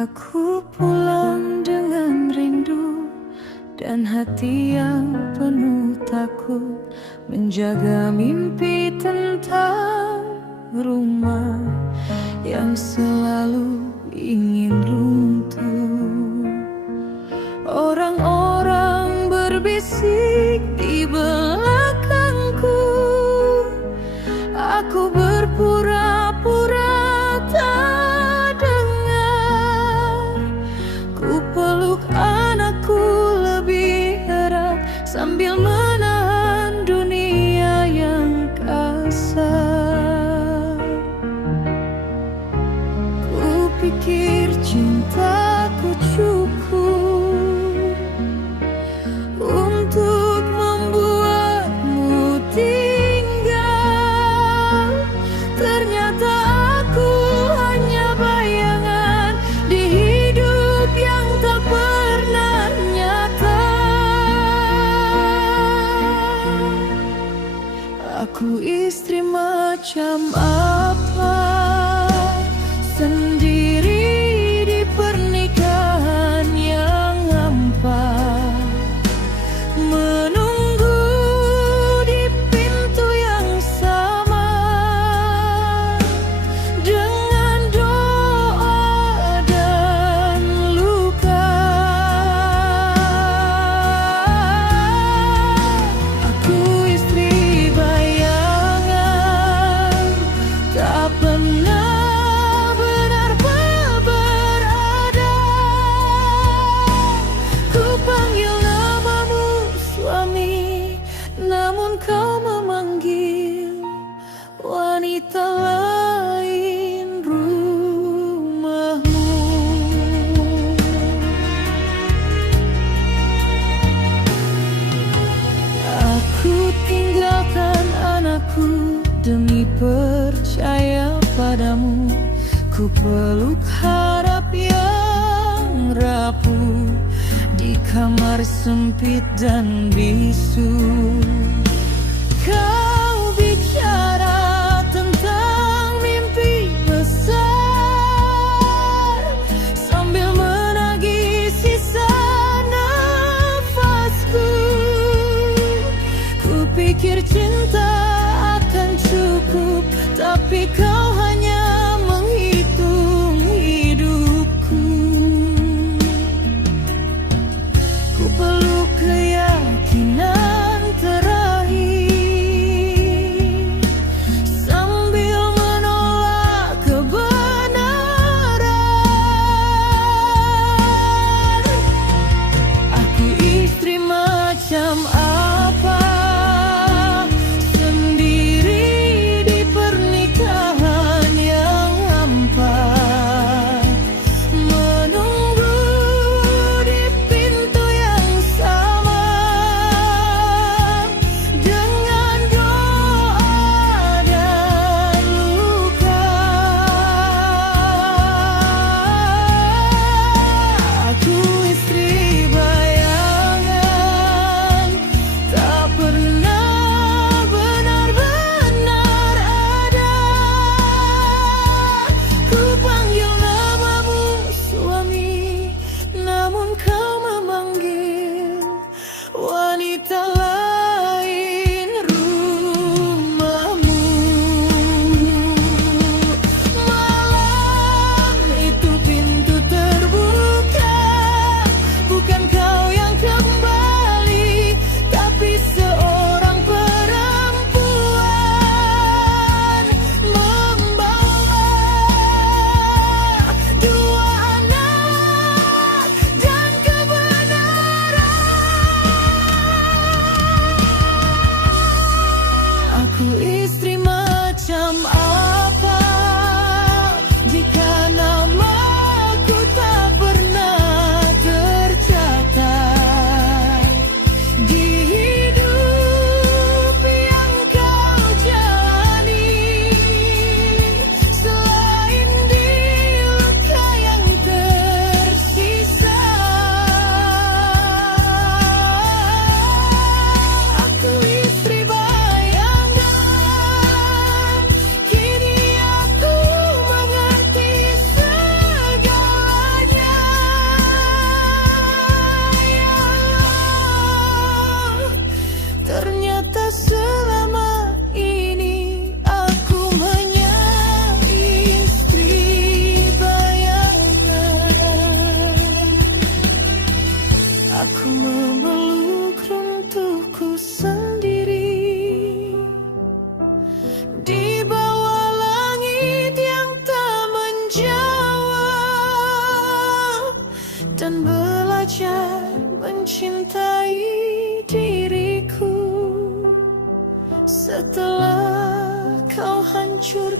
Aku pulang dengan rindu dan hati yang penuh takut, menjaga mimpi tentang rumah yang selalu ingin runtuh. Orang-orang berbisik di belakangku, aku berpura-pura tak dengar. Ku peluk anakku lebih erat sambil menahan dunia yang kasar. Ku pikir cintaku cukup untuk membuatmu tinggal. Ternyata aku hanya bayangan di hidup yang tak pernah nyata. Aku istri macam apa, sendiri di pernikahan yang hampa, menunggu di pintu yang sama, dengan doa dan luka. Aku istri bayangan, tak pernah benar-benar berada. Ku panggil namamu suami, namun kau memanggil wanita lain rumahmu. Aku tinggalkan anakku demi percaya padamu. Ku peluk harap yang rapuh di kamar sempit dan bisu. Kau bicara tentang mimpi besar sambil menagih sisa nafasku. Ku pikir cinta akan cukup, tapi kau hanya menghitung hidupku. Ku peluk keyakinan terakhir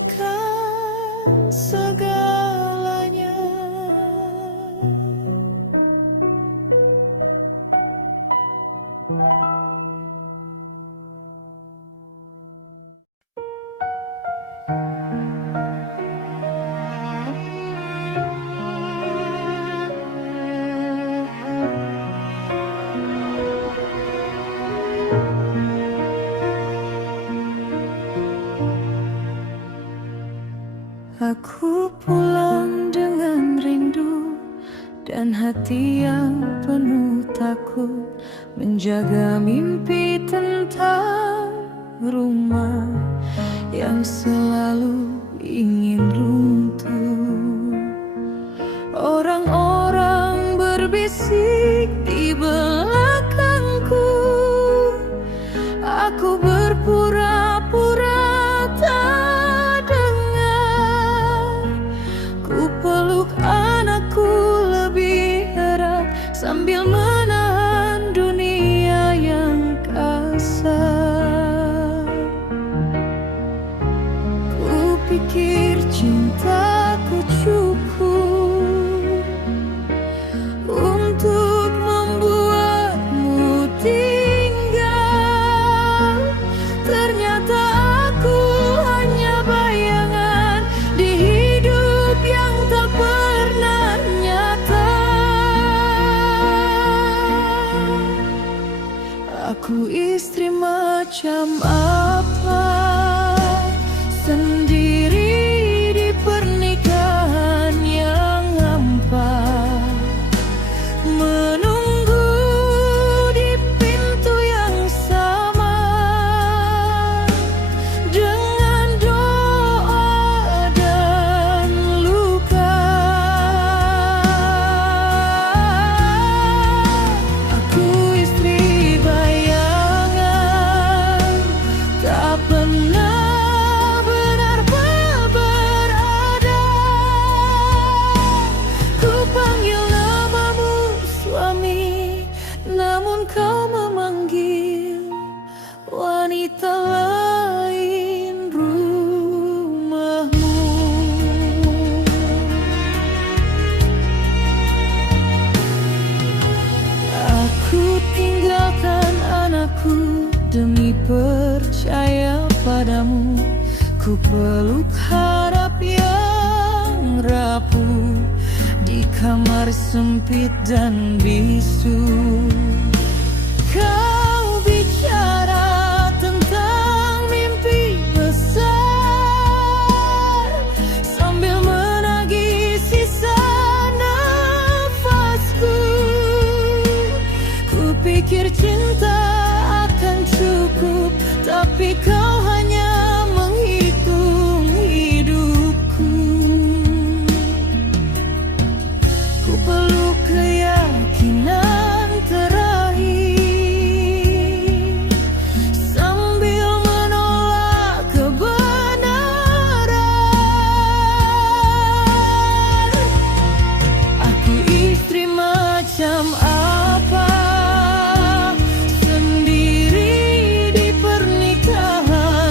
berikan segalanya. Aku pulang dengan rindu dan hati yang penuh takut, menjaga mimpi tentang rumah yang selalu ingin runtuh. Orang-orang berbisik di belakangku, aku berpura-pura tak dengar. Ku peluk anakku lebih erat sambil menahan dunia yang kasar. Ku pikir cintaku cukup untuk membuatmu tinggal. Ternyata aku hanya bayangan di hidup yang tak pernah nyata. Aku istri macam apa, sendiri di pernikahan yang hampa, menunggu di pintu yang sama dengan doa dan luka. Aku istri bayangan, tak pernah benar-benar berada. Ku panggil namamu suami, namun kau memanggil wanita lain rumahmu. Aku tinggalkan anakku demi percaya padamu. Ku peluk harap yang rapuh di kamar sempit dan bisu. Kau bicara tentang mimpi besar sambil menagih sisa nafasku. Ku pikir cinta akan cukup, tapi kau hanya menghitung hidupku. Ku peluk keyakinan terakhir sambil menolak kebenaran. Aku istri macam apa, sendiri di pernikahan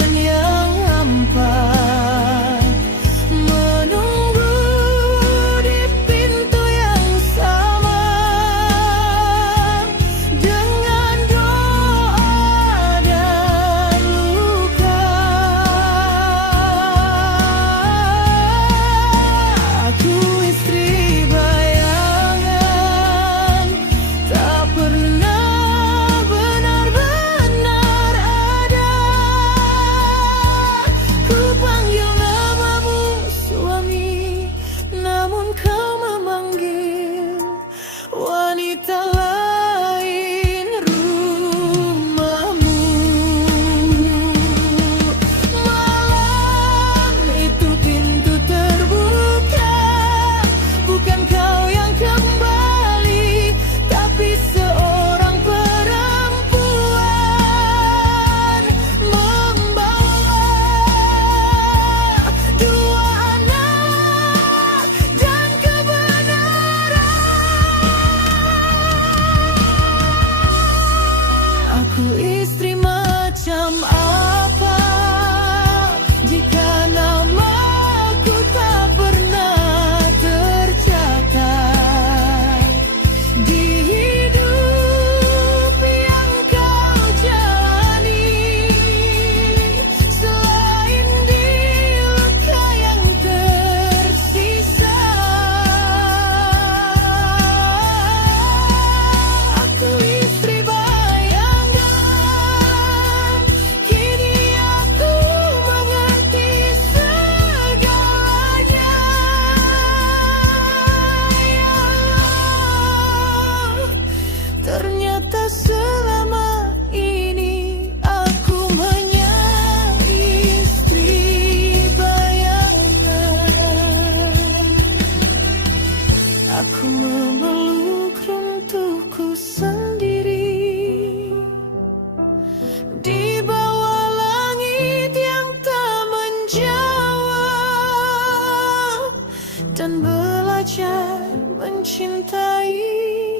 dan belajar mencintai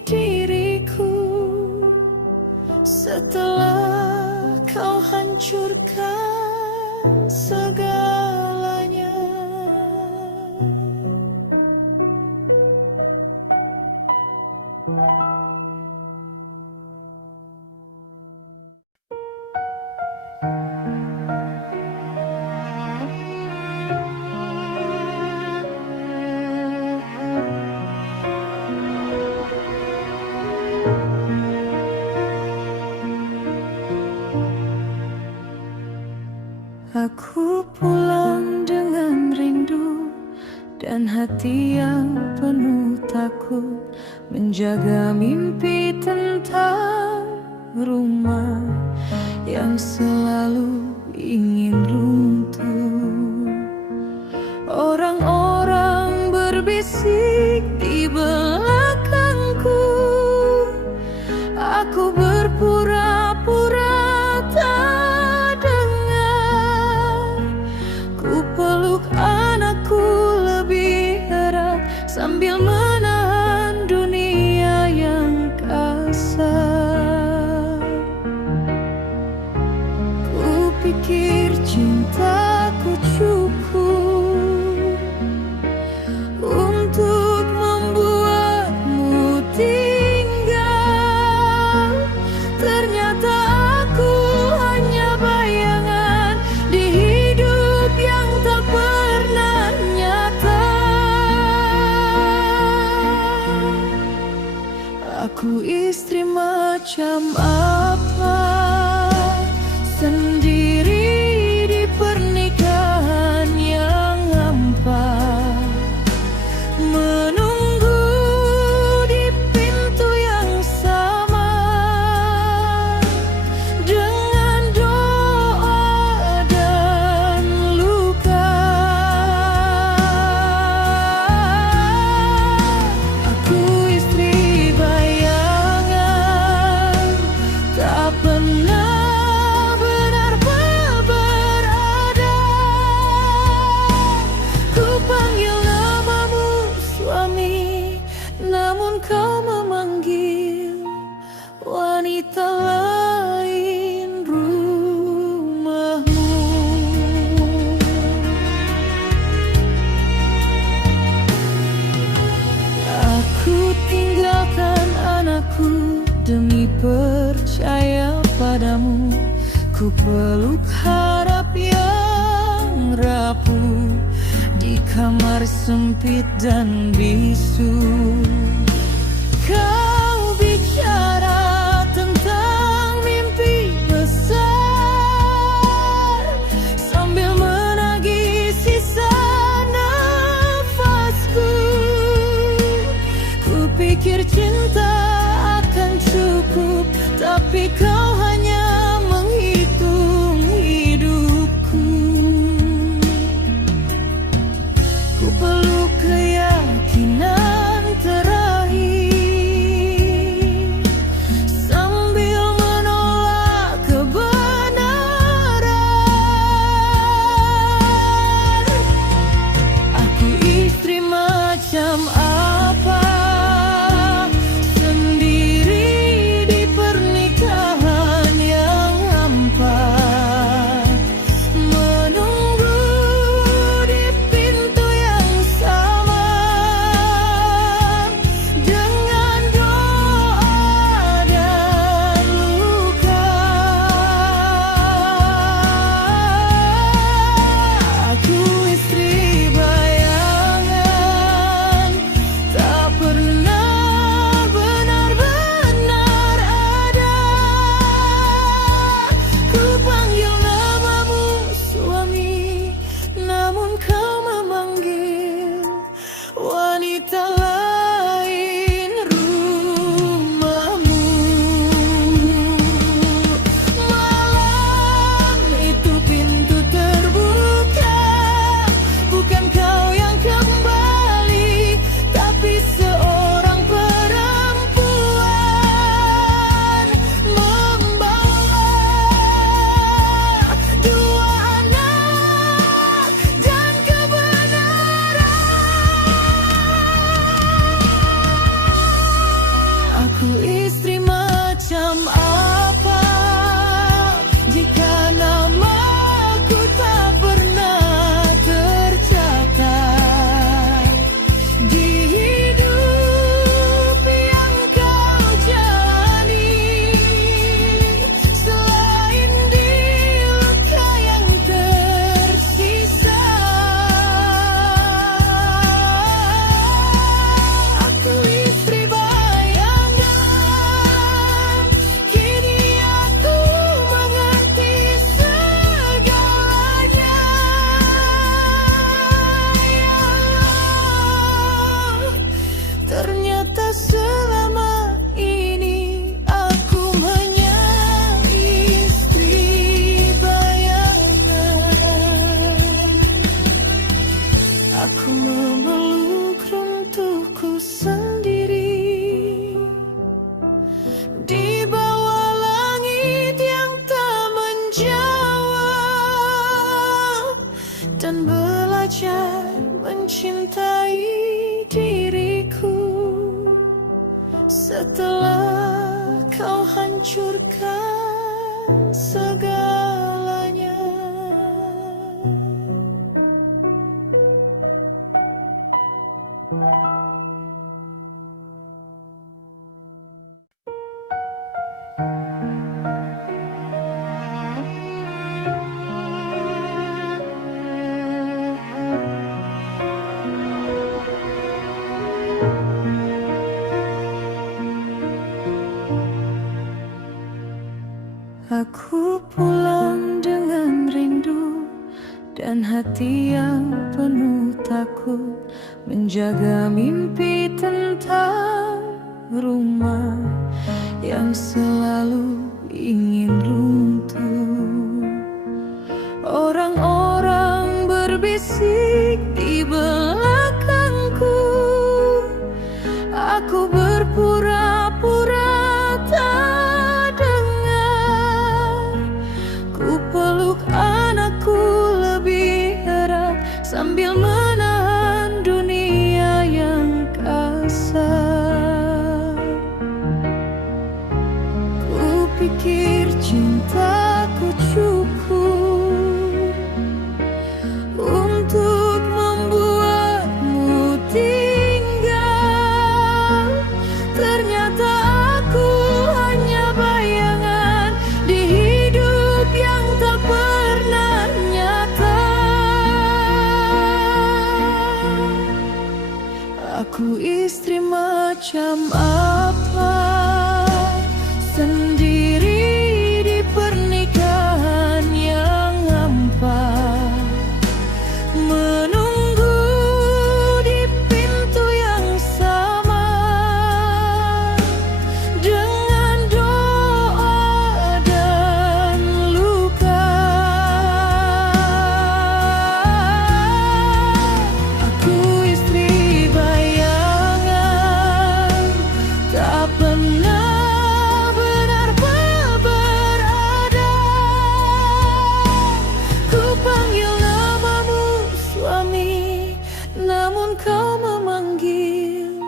diriku setelah kau hancurkan segalanya. Aku pulang dengan rindu dan hati yang penuh takut, menjaga mimpi tentang rumah yang selalu ingin runtuh. Orang-orang berbisik di belakangku, aku berpura-pura tak dengar. Ku peluk anakku lebih erat sambil menahan dunia yang kasar. Ku pikir cintaku cukup untuk membuatmu tinggal. Ternyata aku hanya bayangan di hidup yang tak pernah nyata. Aku istri macam apa, sendiri di pernikahan yang hampa, menunggu di pintu yang sama dengan doa dan luka. Aku istri bayangan, tak pernah benar-benar berada. Ku panggil namamu suami, namun kau memanggil wanita lain rumahmu. Aku tinggalkan anakku demi percaya padamu. Ku peluk harap yang rapuh di kamar sempit dan bisu. Kau bicara tentang mimpi besar sambil menagih sisa nafasku. Ku pikir cinta akan cukup, tapi kau hanya menghitung hidupku. Ku peluk keyakinan terakhir sambil menolak kebenaran. Aku istri macam apa, sendiri di pernikahan yang hampa, menunggu di pintu yang sama dengan doa dan luka. Aku istri bayangan, memeluk runtuhku sendiri di bawah langit yang tak menjawab, dan belajar mencintai diriku setelah kau hancurkan segalanya. Aku pulang dengan rindu dan hati yang penuh takut, menjaga mimpi tentang rumah yang selalu ingin runtuh. Orang-orang berbisik di belakangku, aku berpura-pura tak dengar. Ku peluk anakku lebih erat sambil menahan dunia yang kasar. Ku pikir cintaku cukup untuk membuatmu tinggal. Ternyata aku hanya bayangan di hidup yang tak pernah nyata. Aku istri macam apa, sendiri di pernikahan yang hampa, menunggu di pintu yang sama dengan doa dan luka. Aku istri bayangan, tak pernah benar-benar berada. Ku panggil namamu suami, namun kau memanggil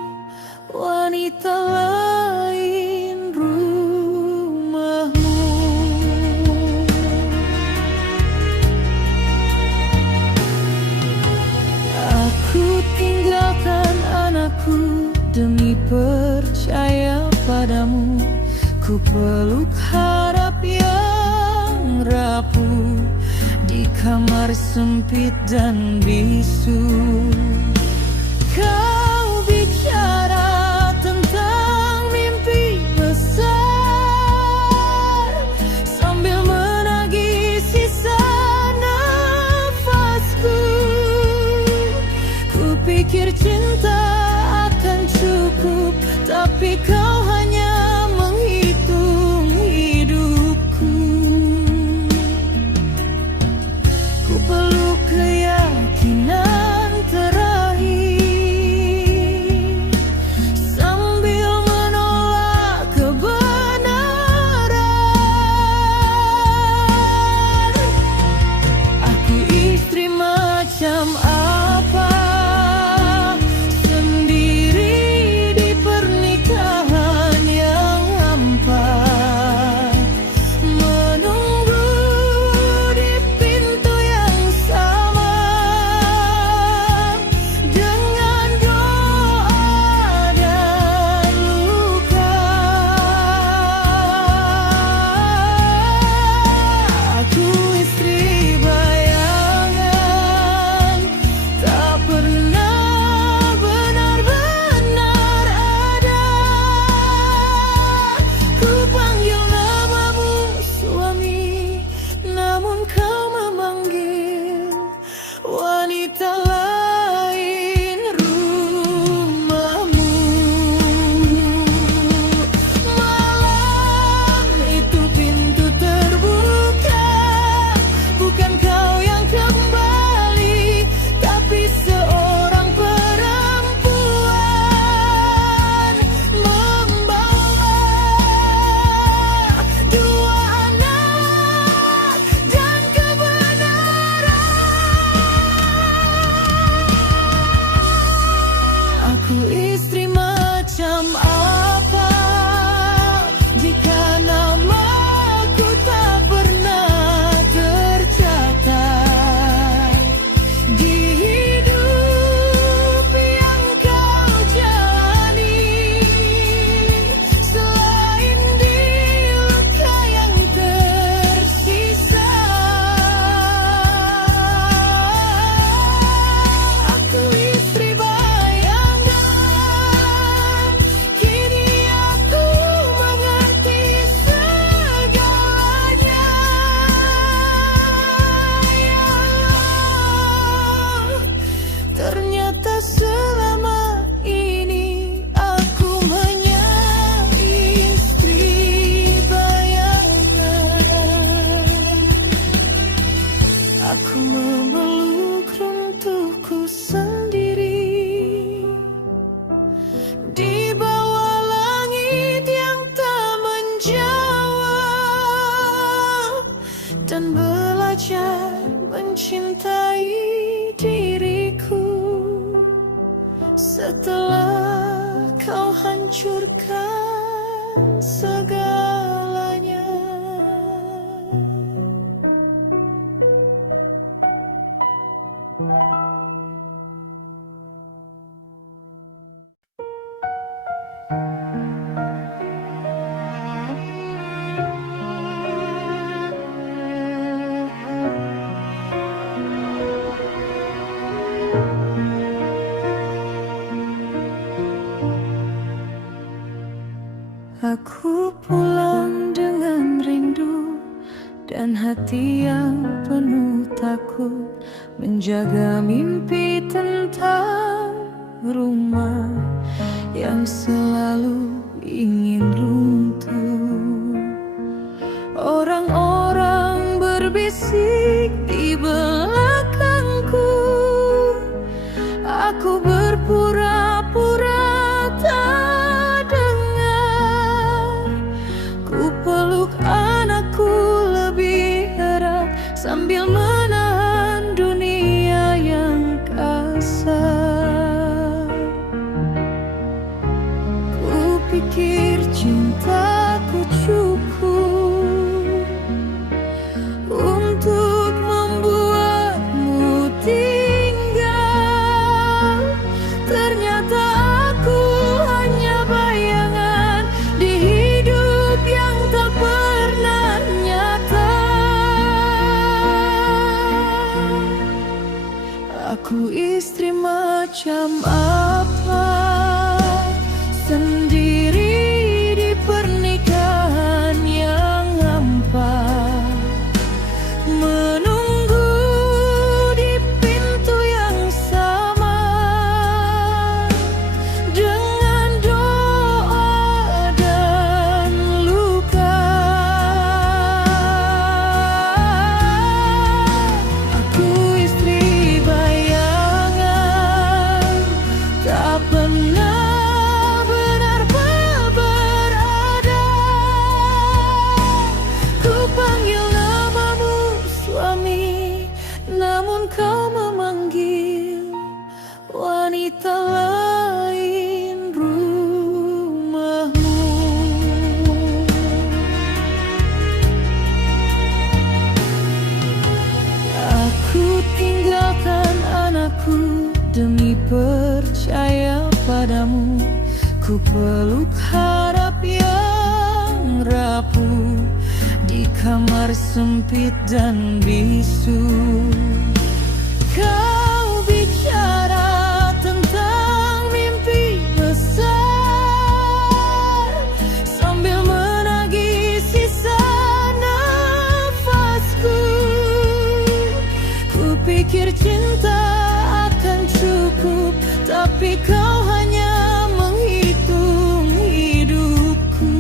wanita lain rumahmu. Aku tinggalkan anakku demi percaya padamu. Ku peluk harap yang rapuh di kamar sempit dan bisu. Kau bicara tentang mimpi besar sambil menagih sisa nafasku. Ku pikir cinta akan cukup, tapi kau hanya menghitung hidupku. Ku peluk keyakinan terakhir sambil menolak kebenaran. Aku istri macam apa, sendiri di pernikahan setelah kau hancurkan segalanya. Aku pulang dengan rindu dan hati yang penuh takut, menjaga mimpi tentang rumah yang selalu ingin runtuh. Orang-orang berbisik di belakangku, aku berpura-pura tak dengar. Ku peluk anakku lebih erat sambil menahan dunia yang kasar. Ku pikir cintaku cukup untuk membuatmu tinggal. Ternyata aku hanya bayangan di hidup yang tak pernah nyata. Aku istri macam apa, sendiri di pernikahan yang hampa, menunggu di pintu yang sama, dengan doa dan luka. Aku istri bayangan, tak pernah benar-benar berada. Ku panggil namamu suami, namun kau memanggil wanita lain rumahmu. Aku tinggalkan anakku demi percaya padamu. Ku peluk harap yang rapuh di kamar sempit dan bisu. Kau bicara tentang mimpi besar sambil menagih sisa nafasku. Ku pikir cinta akan cukup, tapi kau hanya menghitung hidupku.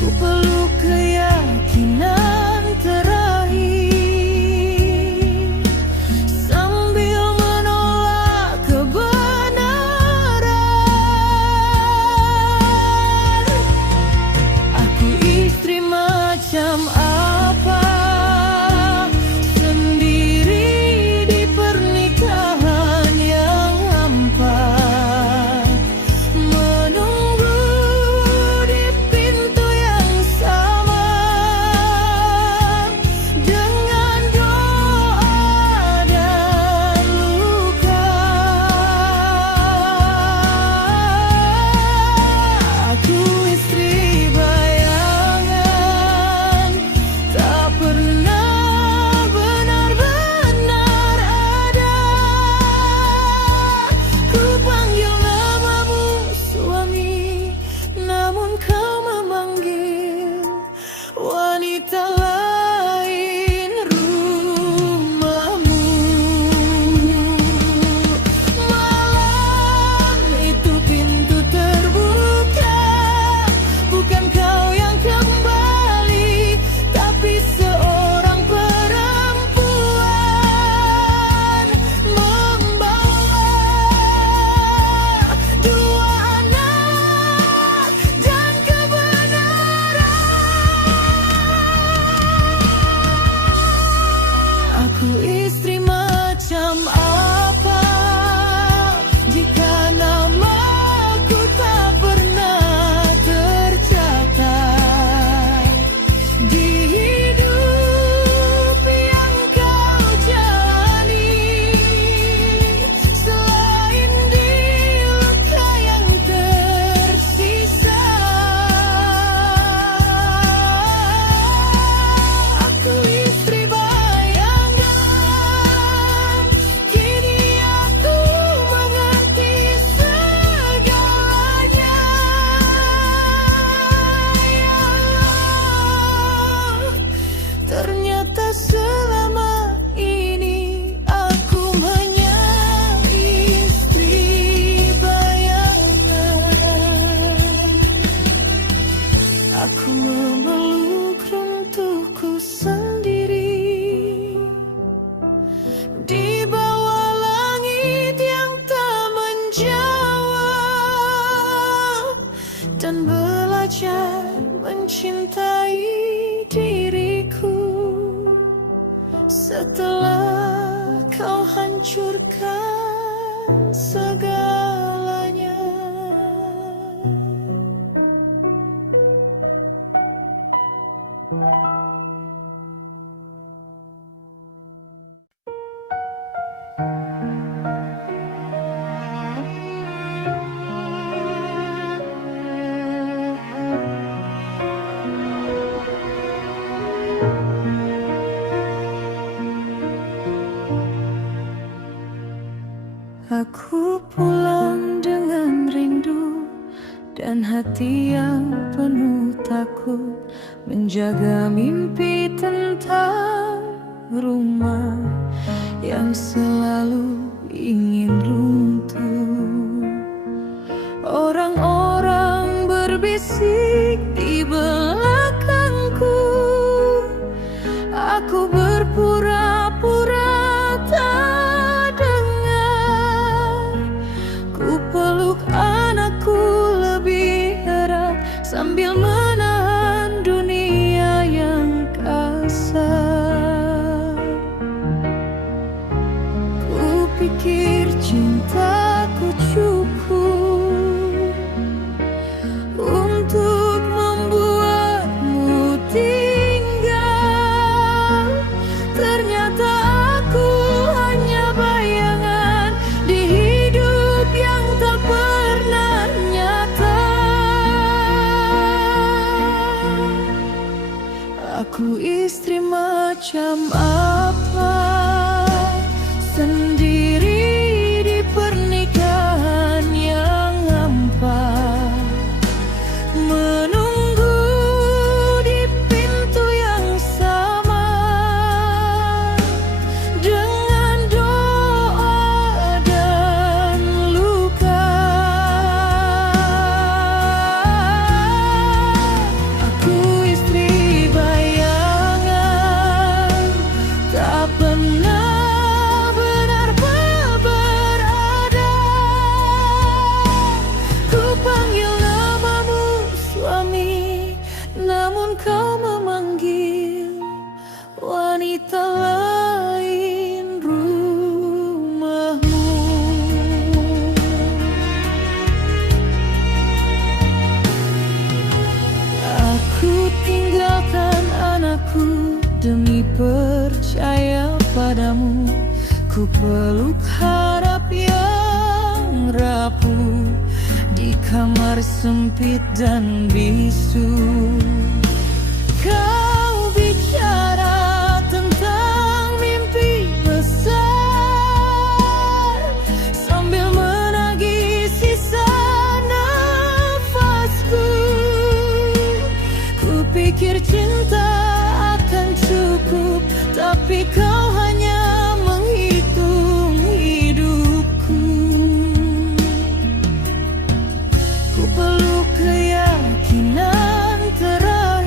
Ku peluk keyakinan terakhir sambil menolak kebenaran. Aku istri macam apa, sendiri di pernikahan yang hampa, menunggu di pintu yang sama, dengan doa dan luka. Aku istri bayangan, tak pernah benar-benar ada. Ku panggil namamu suami, namun kau memanggil wanita lain rumahmu. Malam itu pintu terbuka, bukan kau yang kembali, tapi seorang perempuan membawa dua anak dan kebenaran. Aku istri macam apa, menghancurkan segalanya. Aku pulang dengan rindu dan hati yang penuh takut, menjaga mimpi tentang rumah yang selalu ingin runtuh. Orang-orang berbisik di belakangku, aku berpura-pura tak dengar. Ku peluk anakku lebih erat sambil menahan dunia yang kasar. Ku pikir cintaku cukup untuk membuatmu tinggal. Ternyata aku hanya bayangan di hidup yang tak pernah nyata. Aku istri macam apa, sendiri di pernikahan yang hampa, menunggu di pintu yang sama dengan doa dan luka. Aku istri bayangan, tak pernah benar-benar berada. Ku panggil namamu suami, namun kau memanggil wanita lain rumahmu. Aku tinggalkan anakku demi percaya padamu. Ku peluk harap yang rapuh di kamar sempit dan bisu. Kau bicara tentang mimpi besar sambil menagih sisa nafasku. Ku pikir cinta akan cukup, tapi kau hanya menghitung hidupku. Ku peluk keyakinan terakhir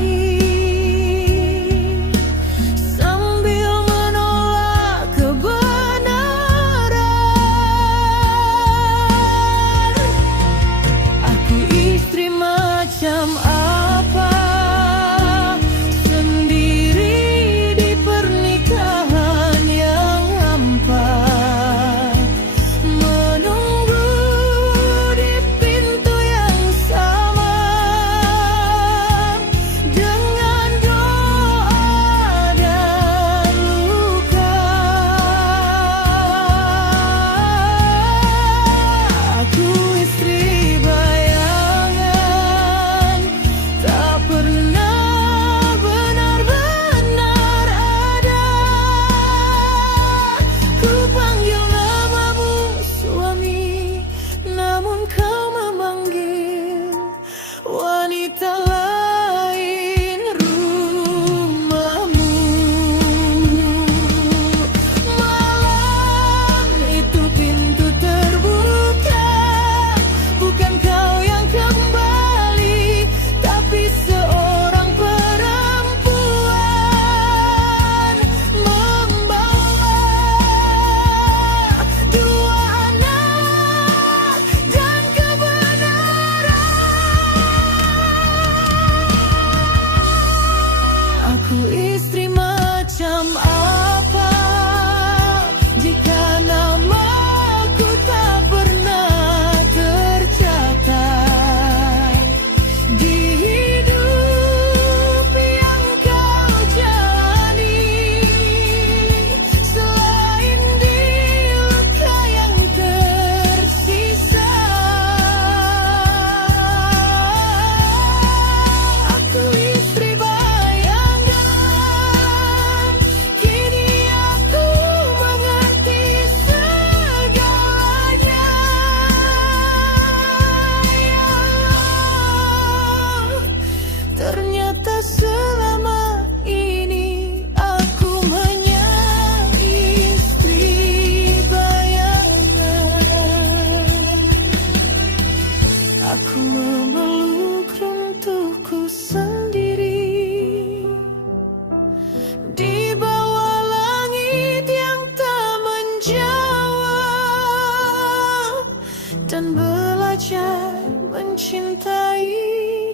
dan belajar mencintai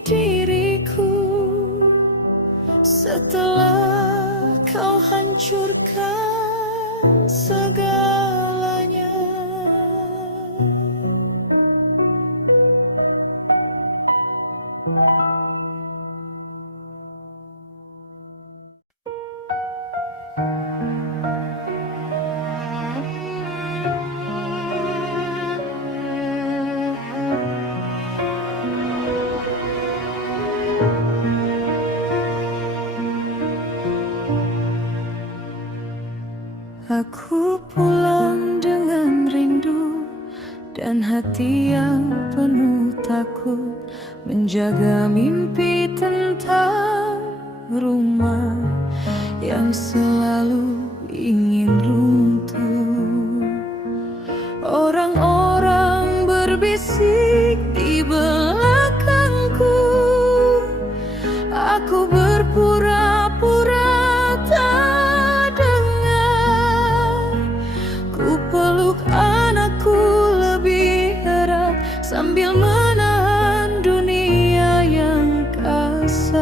diriku setelah kau hancurkan segalanya. Aku pulang dengan rindu dan hati yang penuh takut, menjaga mimpi tentang rumah yang selalu ingin runtuh. Orang-orang berbisik di belakangku, aku berpura-pura tak dengar. Ku peluk anakku lebih erat sambil menahan dunia yang kasar.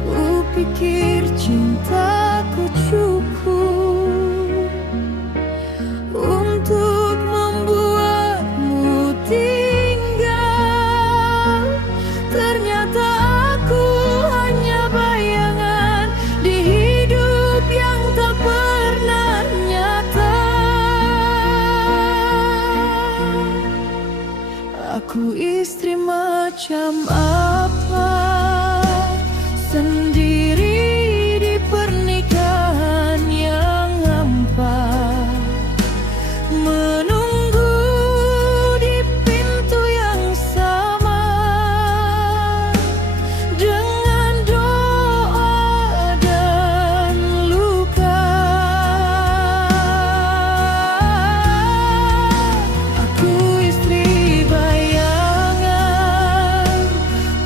Ku pikir cintaku cukup untuk membuatmu tinggal. Ternyata aku hanya bayangan di hidup yang tak pernah nyata. Aku istri macam apa, sendiri di pernikahan yang hampa, menunggu di pintu yang sama dengan doa dan luka. Aku istri bayangan,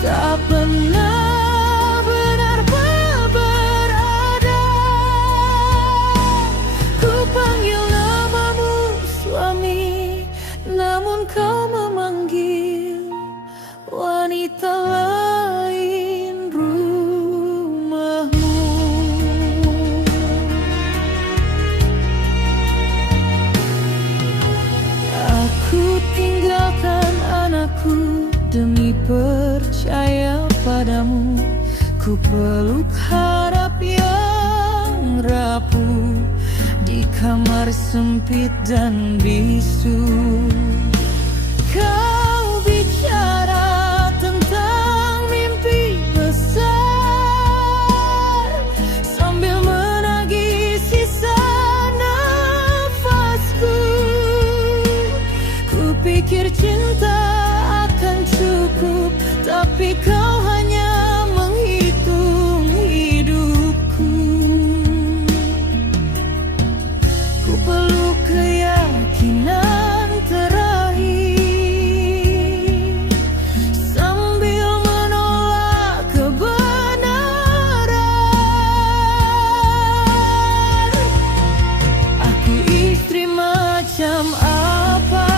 tak pernah benar-benar berada. Ku panggil namamu suami, namun kau memanggil wanita lain rumahmu. Aku tinggalkan anakku demi percaya padamu. Ku peluk harap yang rapuh di kamar sempit dan bisu. Kau bicara tentang mimpi besar sambil menagih sisa nafasku. Ku pikir cinta akan cukup, tapi kau hanya menghitung hidupku. Ku peluk keyakinan terakhir sambil menolak kebenaran. Aku istri macam apa,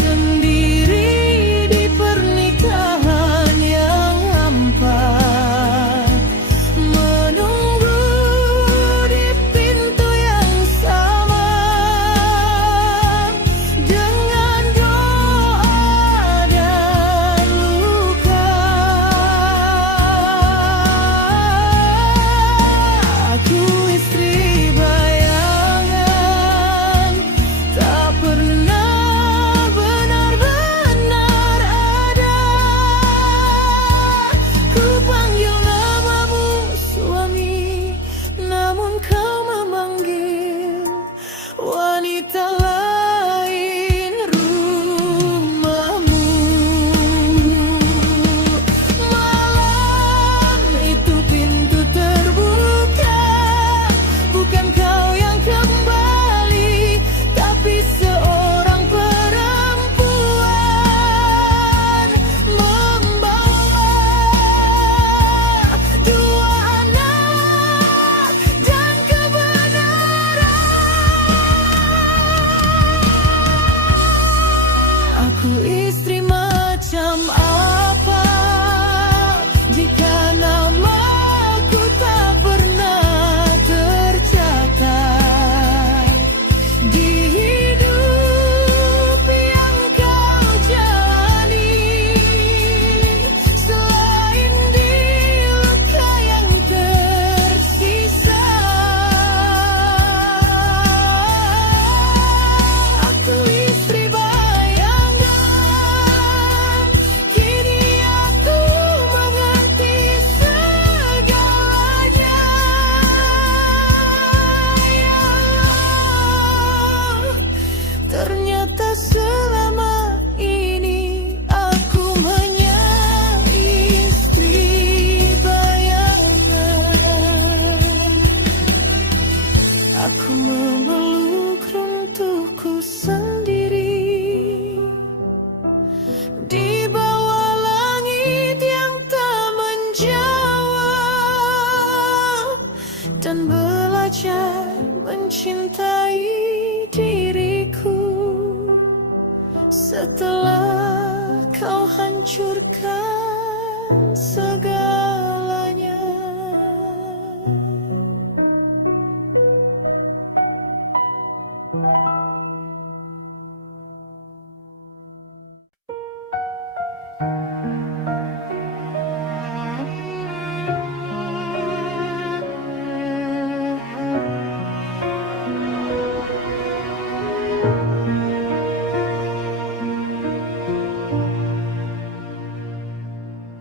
sendiri di pernikahan Aku memeluk runtuhku sendiri di bawah langit yang tak menjawab, dan belajar mencintai diriku setelah kau hancurkan segalanya.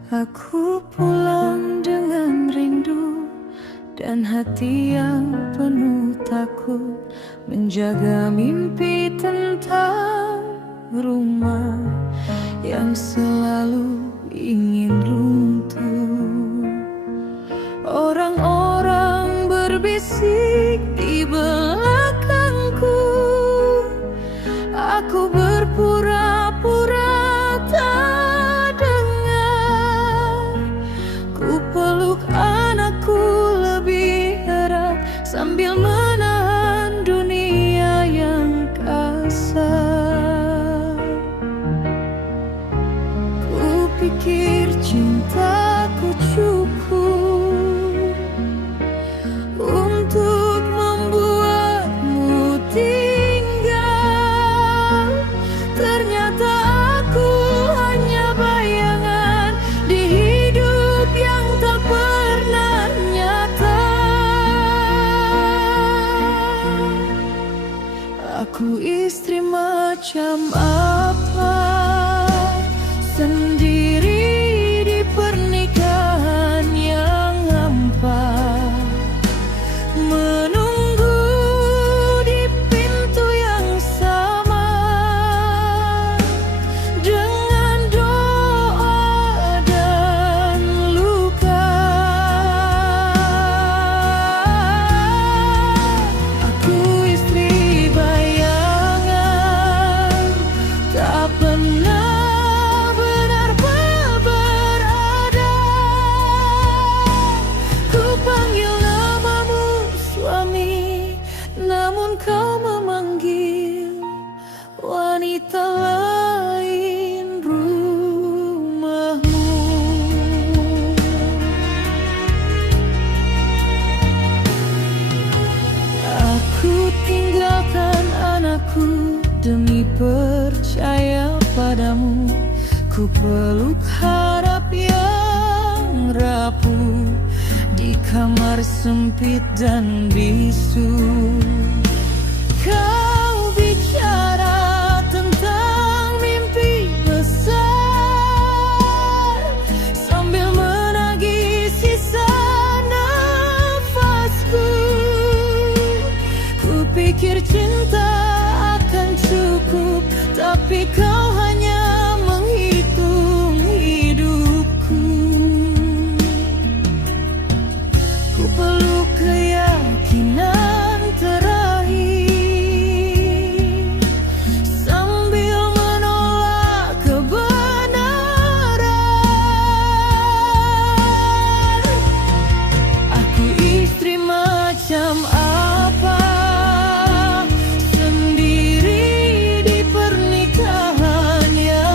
Aku pulang dengan rindu dan hati yang penuh takut, menjaga mimpi tentang rumah yang selalu ingin runtuh. Orang-orang berbisik di belakangku, aku berpura-pura tak dengar. Ku peluk anakku lebih erat sambil menahan dunia yang kasar. Ku pikir cintaku cukup untuk membuatmu tinggal. Ternyata aku hanya bayangan di hidup yang tak pernah nyata. Aku istri macam apa, sendiri di pernikahan yang hampa, menunggu di pintu yang sama, dengan doa dan luka. Aku istri bayangan, tak pernah benar-benar berada. Ku panggil namamu suami, namun kau memanggil wanita lain rumahmu. Aku tinggalkan anakku demi percaya padamu. Ku peluk harap yang rapuh di kamar sempit dan bisu. Kau bicara tentang mimpi besar sambil menagih sisa nafasku. Ku pikir cinta akan cukup, tapi kau hanya menghitung hidupku. Ku peluk keyakinan terakhir sambil menolak kebenaran. Aku istri macam apa, sendiri di pernikahan yang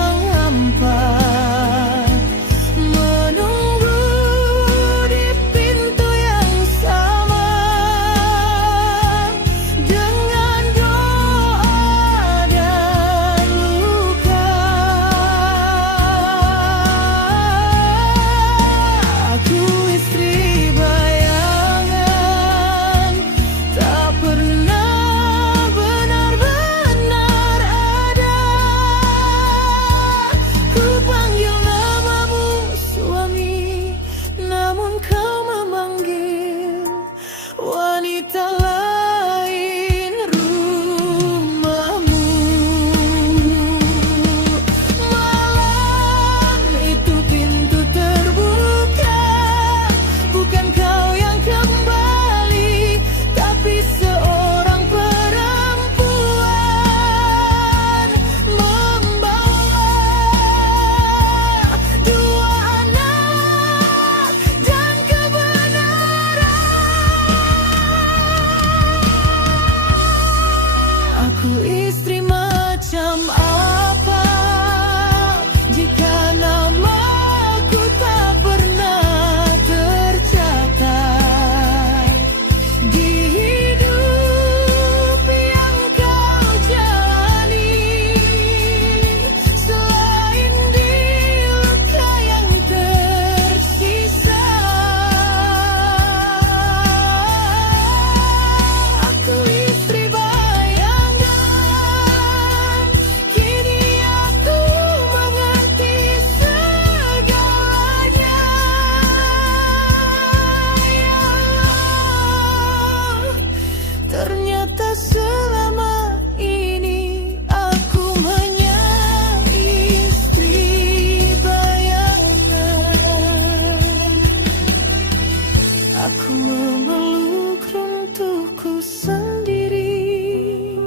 sendiri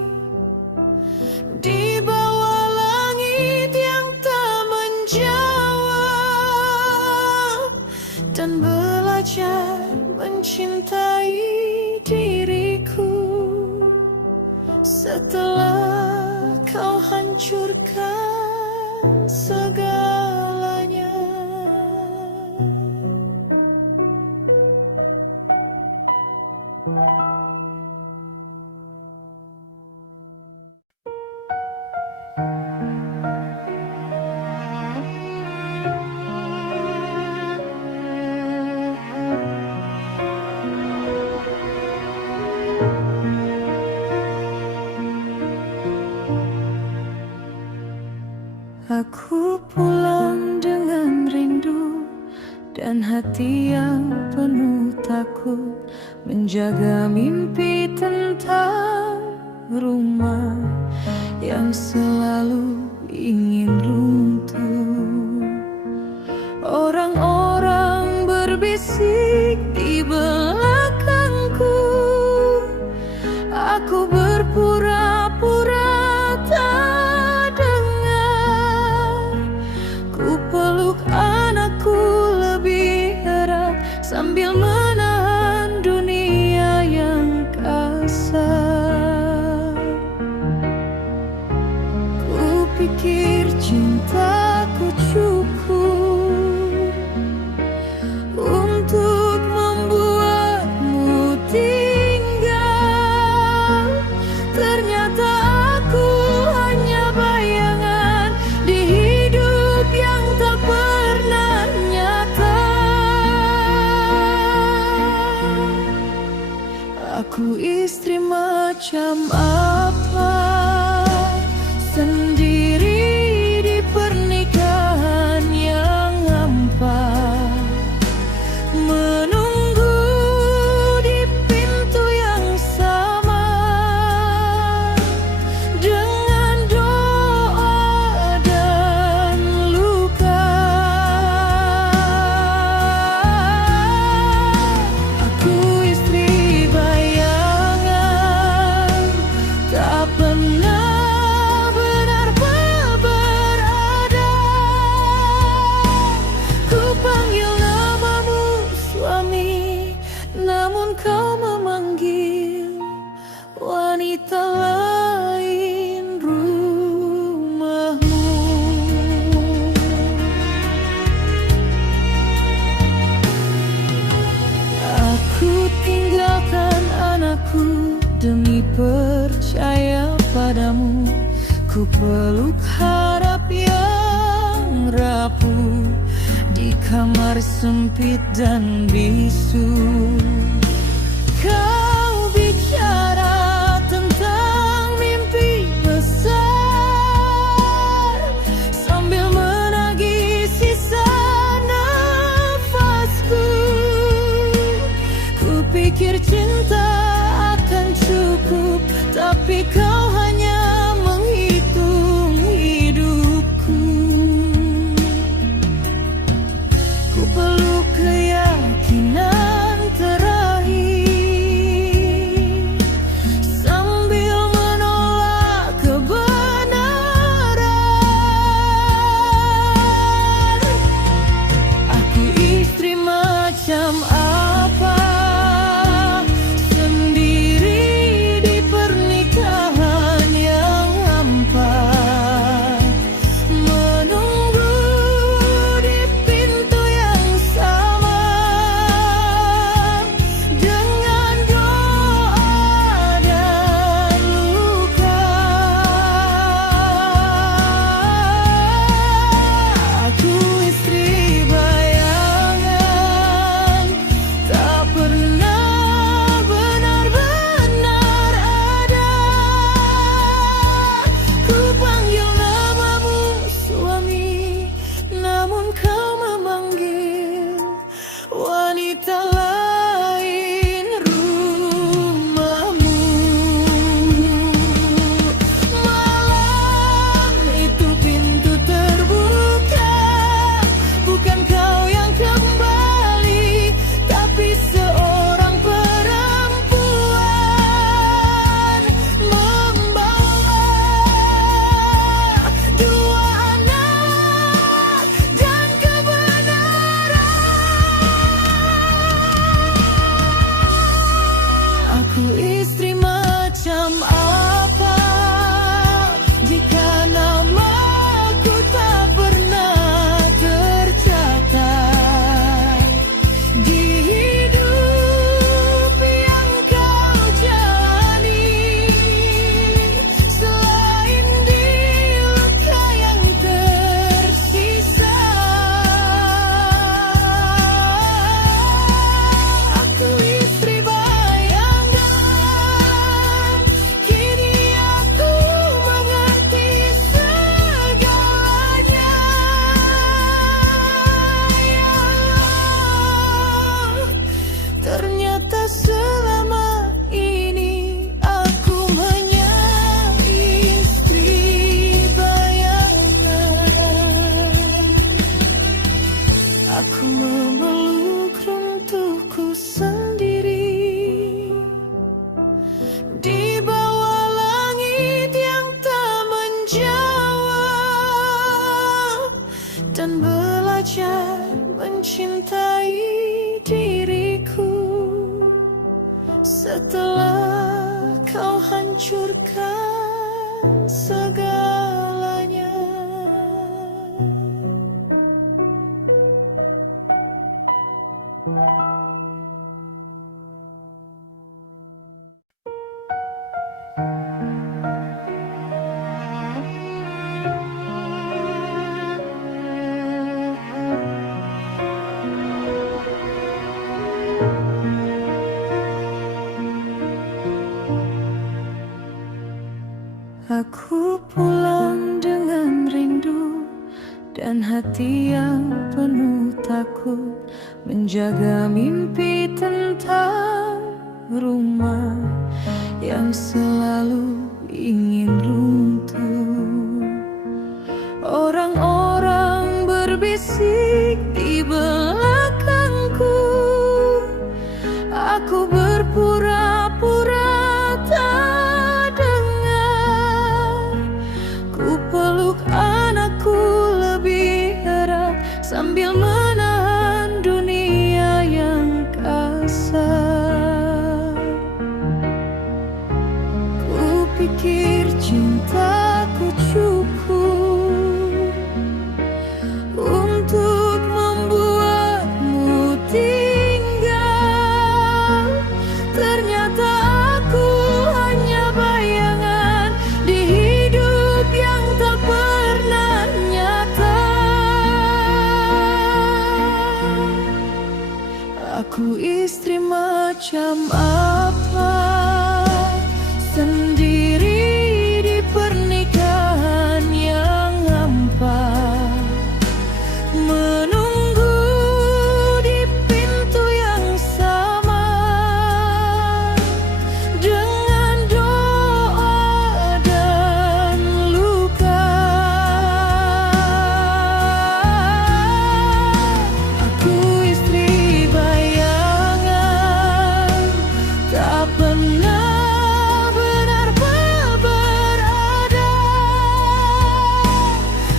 di bawah langit yang tak menjawab, dan belajar mencintai diriku setelah kau hancurkan segalanya. Aku pulang dengan rindu dan hati yang penuh takut, menjaga mimpi tentang rumah yang selalu ingin runtuh. Orang-orang berbisik di belakangku, aku berpura-pura tak dengar. Ku peluk anakku lebih erat sambil menahan dunia yang kasar. Ku pikir cintaku cukup untuk membuatmu tinggal. Ternyata aku hanya bayangan di hidup yang tak pernah nyata. Aku istri macam apa, sendiri di pernikahan yang hampa, menunggu di pintu yang sama, dengan doa dan luka. Aku istri bayangan, tak pernah benar-benar berada. Ku panggil namamu suami, namun kau memanggil wanita lain rumahmu. Aku tinggalkan anakku demi percaya padamu. Ku peluk harap yang rapuh di kamar sempit dan bisu. Kau bicara tentang mimpi besar sambil menagih sisa nafasku. Ku pikir cinta akan cukup, tapi kau hanya menghitung hidupku. Ku peluk keyakinan terakhir sambil menolak kebenaran. Aku istri macam apa, sendiri di pernikahan istri macam apa jika namaku tak pernah tercatat di hidup yang kau jalani, selain di luka yang tersisa. Aku istri bayangan, kini aku mengerti segalanya. Ya Allah, ternyata selama ini aku hanya istri bayangan. Aku memeluk runtuhku sendiri di bawah langit yang tak menjawab, dan belajar mencintai diriku setelah kau hancurkan segalanya. Aku pulang dengan rindu dan hati yang penuh takut, menjaga mimpi tentang rumah yang selalu ingin runtuh. Orang-orang berbisik di belakangku, aku berpura-pura tak dengar. Ku peluk anakku lebih erat sambil menahan dunia yang kasar. Ku pikir cintaku cukup untuk membuatmu tinggal. Ternyata aku hanya bayangan di hidup yang tak pernah nyata. Aku istri macam apa sendiri di pernikahan yang hampa, menunggu di pintu yang sama dengan doa dan luka. Aku istri bayangan, tak pernah benar-benar berada.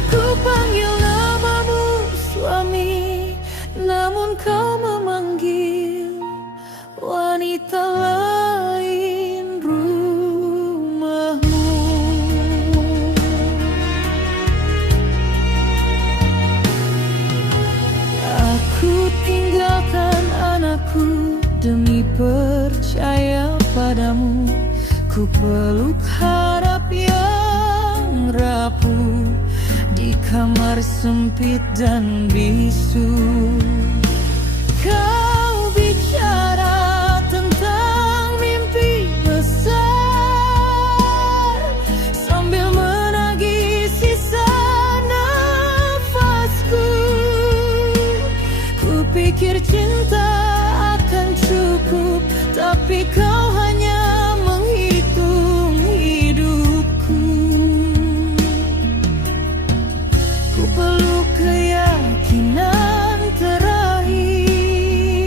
Ku panggil namamu suami, namun kau memanggil wanita lain rumahmu. Aku tinggalkan anakku demi percaya padamu. Ku peluk harap yang rapuh di kamar sempit dan bisu. Kau bicara tentang mimpi besar sambil menagih sisa nafasku. Ku pikir cinta akan cukup, tapi kau hanya menghitung hidupku. Ku peluk keyakinan terakhir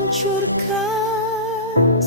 hancurkan